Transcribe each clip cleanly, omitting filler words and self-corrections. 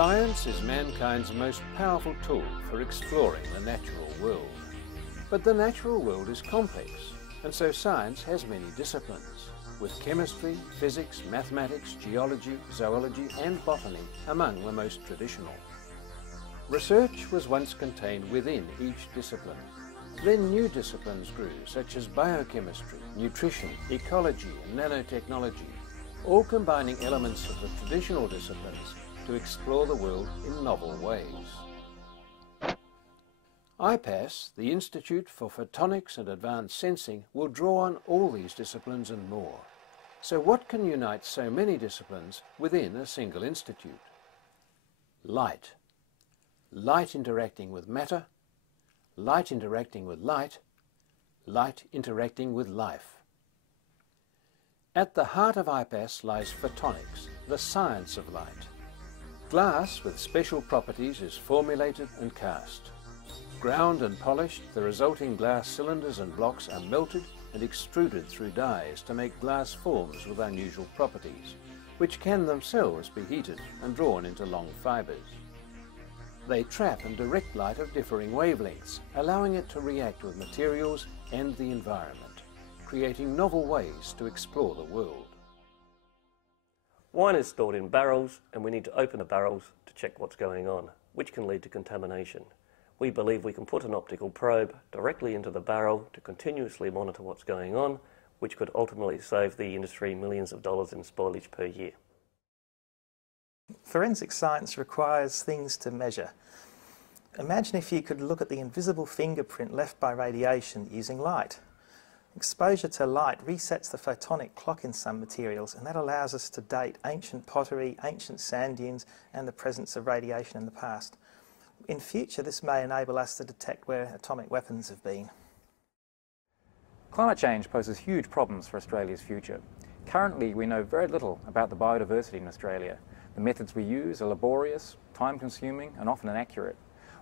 Science is mankind's most powerful tool for exploring the natural world. But the natural world is complex, and so science has many disciplines, with chemistry, physics, mathematics, geology, zoology and botany among the most traditional. Research was once contained within each discipline. Then new disciplines grew, such as biochemistry, nutrition, ecology and nanotechnology, all combining elements of the traditional disciplines to explore the world in novel ways. IPASS, the Institute for Photonics and Advanced Sensing, will draw on all these disciplines and more. So what can unite so many disciplines within a single institute? Light. Light interacting with matter, light interacting with light, light interacting with life. At the heart of IPASS lies photonics, the science of light. Glass with special properties is formulated and cast. Ground and polished, the resulting glass cylinders and blocks are melted and extruded through dies to make glass forms with unusual properties, which can themselves be heated and drawn into long fibres. They trap and direct light of differing wavelengths, allowing it to react with materials and the environment, creating novel ways to explore the world. Wine is stored in barrels, and we need to open the barrels to check what's going on, which can lead to contamination. We believe we can put an optical probe directly into the barrel to continuously monitor what's going on, which could ultimately save the industry millions of dollars in spoilage per year. Forensic science requires things to measure. Imagine if you could look at the invisible fingerprint left by radiation using light. Exposure to light resets the photonic clock in some materials, and that allows us to date ancient pottery, ancient sand dunes, and the presence of radiation in the past. In future, this may enable us to detect where atomic weapons have been. Climate change poses huge problems for Australia's future. Currently, we know very little about the biodiversity in Australia. The methods we use are laborious, time-consuming, and often inaccurate.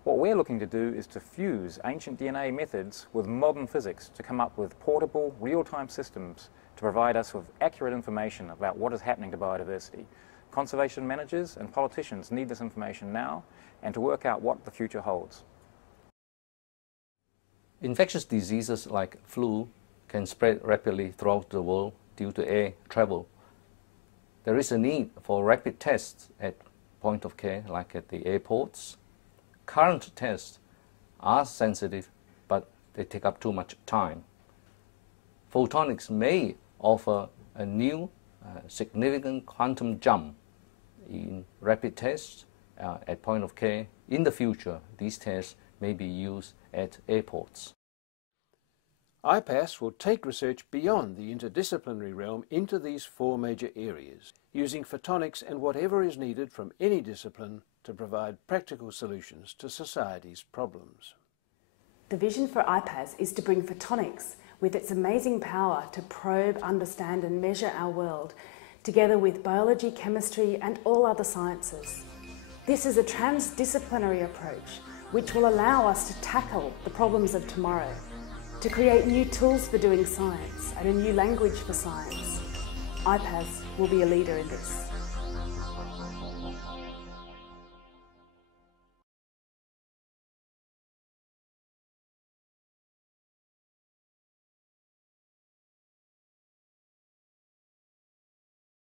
What we're looking to do is to fuse ancient DNA methods with modern physics to come up with portable, real-time systems to provide us with accurate information about what is happening to biodiversity. Conservation managers and politicians need this information now and to work out what the future holds. Infectious diseases like flu can spread rapidly throughout the world due to air travel. There is a need for rapid tests at point of care, like at the airports. Current tests are sensitive, but they take up too much time. Photonics may offer a new significant quantum jump in rapid tests at point of care. In the future, these tests may be used at airports. IPASS will take research beyond the interdisciplinary realm into these four major areas, using photonics and whatever is needed from any discipline to provide practical solutions to society's problems. The vision for IPASS is to bring photonics, with its amazing power to probe, understand and measure our world, together with biology, chemistry and all other sciences. This is a transdisciplinary approach which will allow us to tackle the problems of tomorrow, to create new tools for doing science and a new language for science. IPASS will be a leader in this.